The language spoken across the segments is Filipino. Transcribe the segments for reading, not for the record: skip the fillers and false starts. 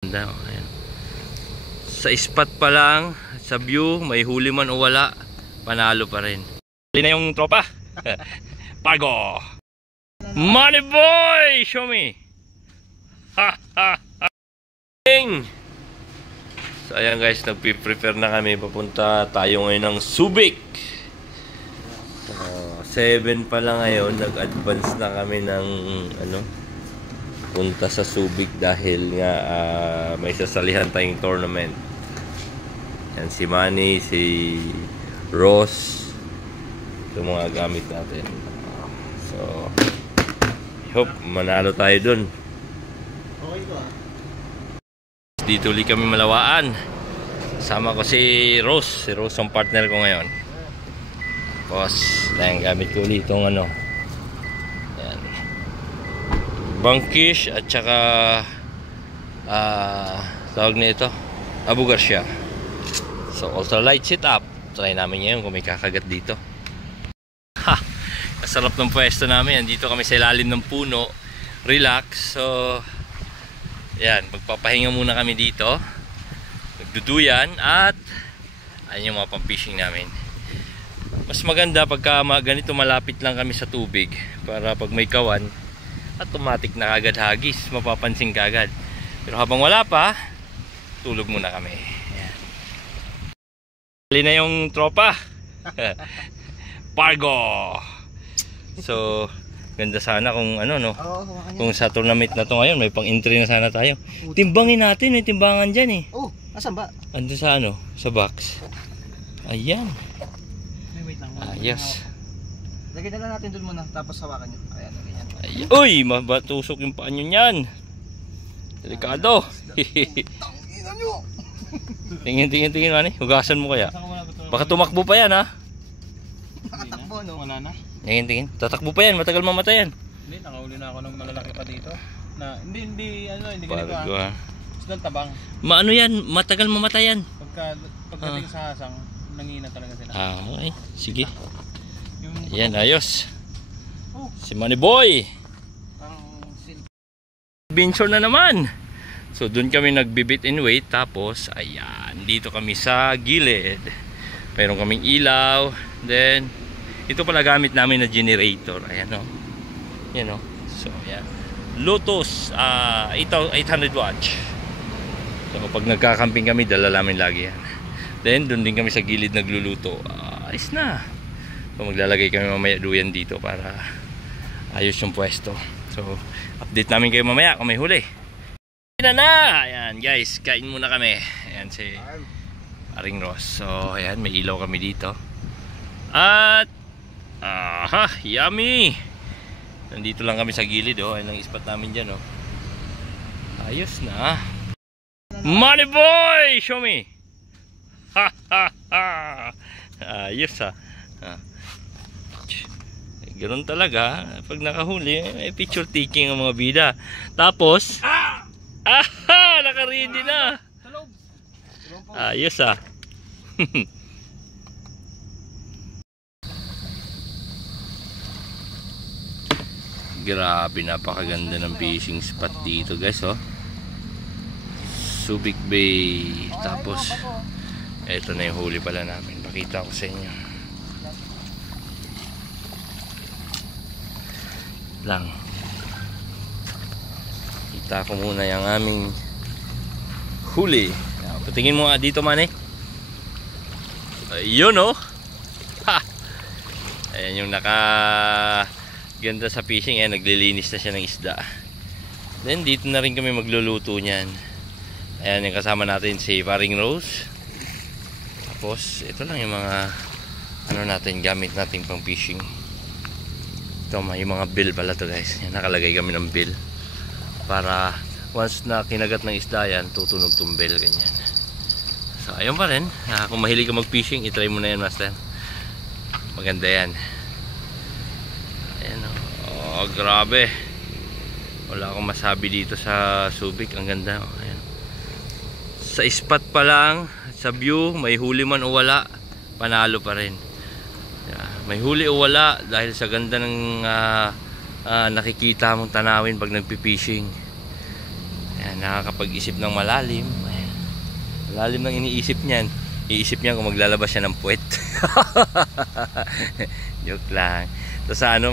Ayan. Sa spot pa lang, sa view, may huli man o wala, panalo pa rin. Huli na yung tropa. Pago! Money boy! Show me! Ha ha ha! So ayan guys, nagpi-prepare na kami. Papunta tayo ngayon ng Subic. 7 pa lang ngayon, nag-advance na kami ng punta sa Subic dahil nga may sasalihan tayong tournament. Yan si Manny, si Ross, yung mga gamit natin. So I hope manalo tayo dun. Dito ulit kami malawaan. Sama ko si Ross. Si Ross ang partner ko ngayon. Boss, tayong gamit ko ulit itong yan, Bankish at saka tawag na ito Abu Garcia. So ultralight sit up. Try namin ngayon kung may kakagat dito. Ha! Kasarap ng pwesto namin. Dito kami sa ilalim ng puno. Relax. So yan, magpapahinga muna kami dito. Magduduyan at ayun yung mga pang-fishing namin. Mas maganda pagka ganito malapit lang kami sa tubig para pag may kawan, automatic na kagad hagis, mapapansin kagad. Pero habang wala pa, tulog muna kami. Ayan. Huli na yung tropa. Pargo! So ganda sana kung kung sa tournament na to ngayon may pang entry na sana tayo. Timbangin natin, may timbangan dyan eh. Oh, asan ba? Ando sa sa box. Ayan. Wait lang. Ayos. Lagay na lang natin dun muna tapos hawakan nyo. Ayan, ganyan. Ay, uy, mabatusok yung paa nyo yan. Delikado. Tangina nyo. Tingin Manny, hugasan mo kaya. Baka tumakbo pa yan ha. Nakatakbo no? Wala na. Tingin. Tatakbo pa yan, matagal mamatay yan. Hindi, nakahuli na ako ng malalaki pa dito. Na hindi ganito Pargo ha. Isdang tabang. Maano yan, matagal mamatay yan. Pagdating sa hasang, nangina talaga sila. Okay, sige. Yung Ayan, ayos. Si Money Boy. Adventure na naman. So doon kami nagbibit and wait. Tapos ayan, dito kami sa gilid. Mayroon kaming ilaw. Then ito pala gamit namin na generator. Ayan o. Yan o. So ayan, Lotus 800 watts. So pag nagkakamping kami, dala namin lagi yan. Then doon din kami sa gilid nagluluto. Ayos na. So maglalagay kami mamaya duyan dito para ayos yung pwesto. So update namin kayo mamaya kung may huli. Na! Ayan guys, kain muna kami. Ayan si Aring Ross. So ayan, may ilaw kami dito. At yummy! Nandito lang kami sa gilid Ayan ang spot namin dyan Ayos na. Money boy! Show me! Ha ha ha! Ayos ha. Ganoon talaga pag nakahuli, may picture taking ang mga bida. Tapos naka-ready na. Ayos ha. Grabe, napakaganda ng fishing spot dito guys Subic Bay. Tapos eto na yung huli pala namin. Pakita ko sa inyo lang. Kita ko muna yung aming huli. Patingin mo nga dito Manny. Ayun ha. Ayan yung ganda sa fishing. Ayan, naglilinis na siya ng isda. Then dito na rin kami magluluto niyan. Ayan yung kasama natin si Paring Rose. Tapos ito lang yung mga natin, gamit natin pang fishing. Ito yung mga bill pala to guys. Yan, nakalagay kami ng bill para once na kinagat ng isda yan, tutunog tong bill, ganyan. So ayun pa rin, kung mahilig ka mag fishing, itry mo na yan master. Maganda yan. Ayan grabe. Wala akong masabi dito sa Subic. Ang ganda Ayan. Sa spot pa lang, sa view, may huli man o wala, panalo pa rin. May huli o wala dahil sa ganda ng nakikita mong tanawin pag nagpipishing. Ayan, nakakapag-isip ng malalim. Ayan. Malalim ng iniisip niyan. Iisip niya kung maglalabas siya ng puwet. Joke lang. So sa ano,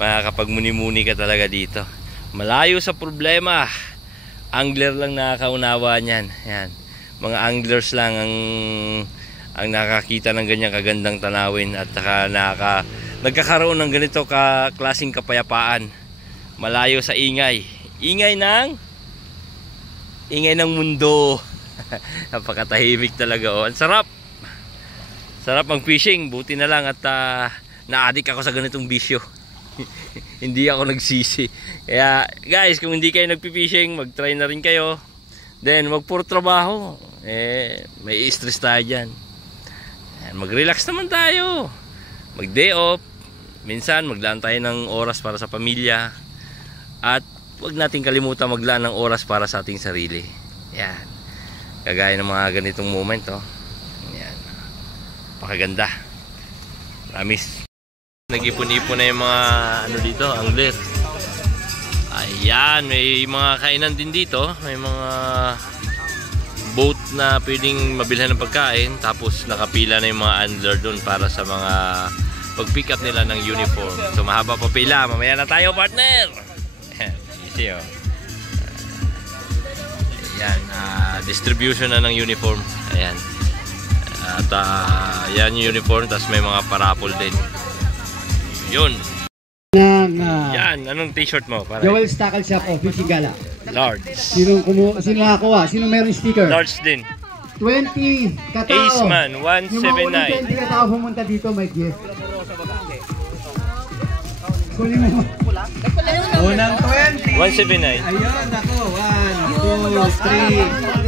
makakapagmuni-muni ka talaga dito. Malayo sa problema. Angler lang nakakaunawa niyan. Yan. Mga anglers lang ang nakakita ng ganyang kagandang tanawin at saka nagkakaroon ng ganito klaseng kapayapaan. Malayo sa ingay. Ingay ng mundo. Napakatahimik talaga, oh. Ang sarap. Sarap mag-fishing. Buti na lang at na-addict ako sa ganitong bisyo. Hindi ako nagsisi. Kaya guys, kung hindi kayo nagpi-fishing, mag-try na rin kayo. Then wag puro trabaho. May stress tayo diyan. Mag-relax naman tayo. Mag-day off. Minsan maglaan tayo ng oras para sa pamilya. At wag nating kalimutan maglaan ng oras para sa ating sarili. Yan. Kagaya ng mga ganitong moment, oh. Yan. Pakaganda. Promise. Nag-ipon-ipon na yung mga ano dito, angler. Ayan, may mga kainan din dito. May mga boat na pwedeng mabilhan ng pagkain. Tapos nakapila na yung mga angler doon para sa mga pag-pick up nila ng uniform. So mahaba pa pila. Mamaya na tayo, partner. Easy, oh. Ayan, distribution na ng uniform. Ayan. At yan yung uniform. Tapos may mga parapol din. Yun. Yan, anong t-shirt mo? Joel's Tackle Shop o Fishing Gala. Large. Sino nakakuha? Sino meron sticker? Large din. 20 katao. Aceman, Yung mga 179. 20 katao pumunta dito, may gift. Kunin mo. Unang 20. 179. Ayun, ako. 1, 2,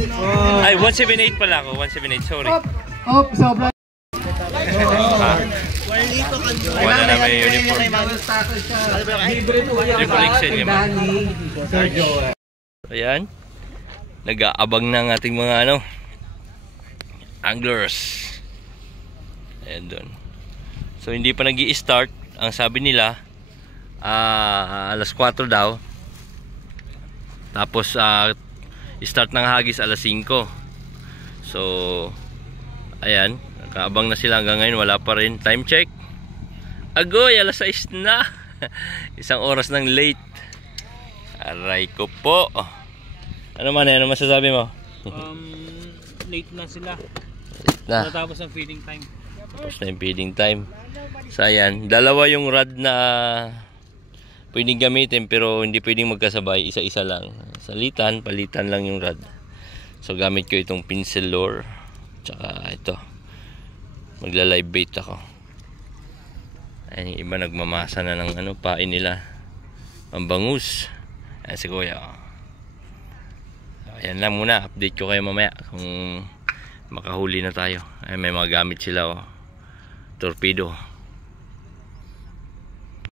3, 4. Ay, 178 pala ako. 178, sorry. Op, sobra. Wala na may uniform. Triple XL yung mga. Ayan. Nag-aabang na ang ating mga anglers. Ayan doon. So hindi pa nag-i-start. Ang sabi nila alas 4 daw. Tapos start ng hagis alas 5. So ayan, nakaabang na sila hanggang ngayon, wala pa rin. Time check. Agoy, alas 6 na. Isang oras ng late. Aray ko po. Ano man, ano masasabi mo? Late na sila. Na. Natapos ang feeding time. Tapos na yung feeding time. So ayan, dalawa yung rod na pwedeng gamitin pero hindi pwedeng magkasabay, isa-isa lang. Palitan lang yung rod. So gamit ko itong pencil lure. Tsaka ito. Magla-live bait ako. Ayan, yung iba nagmamasa na ng pain nila. Ang bangus. Ayan si Kuya. Ayan lang muna. Update ko kayo mamaya kung makahuli na tayo. Ayan, may mga gamit sila, torpedo.